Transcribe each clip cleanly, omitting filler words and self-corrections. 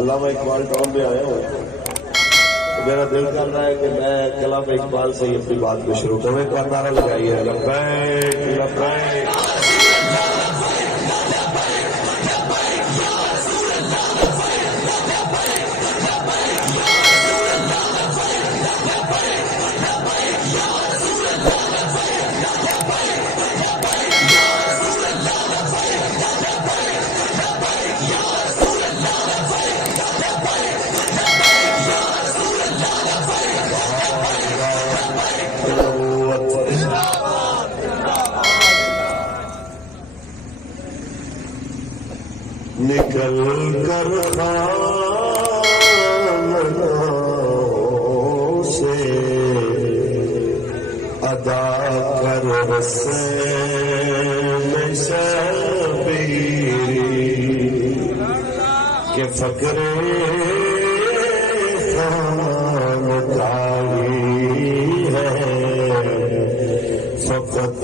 علامہ Iqbal town میں آیا ہوں تو میرا دل کر رہا ہے کہ میں علامہ اقبال سے اپنی بات کو شروع کروں. ایک بار نعرہ لگائیے لبیک لبیک. نکل کر خانوں سے ادا کر رسے میں شبیری کہ فقر خانقاہی ہے فقط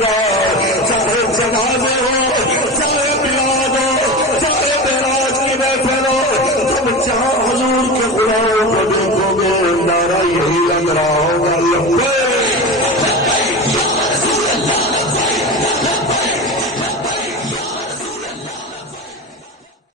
گا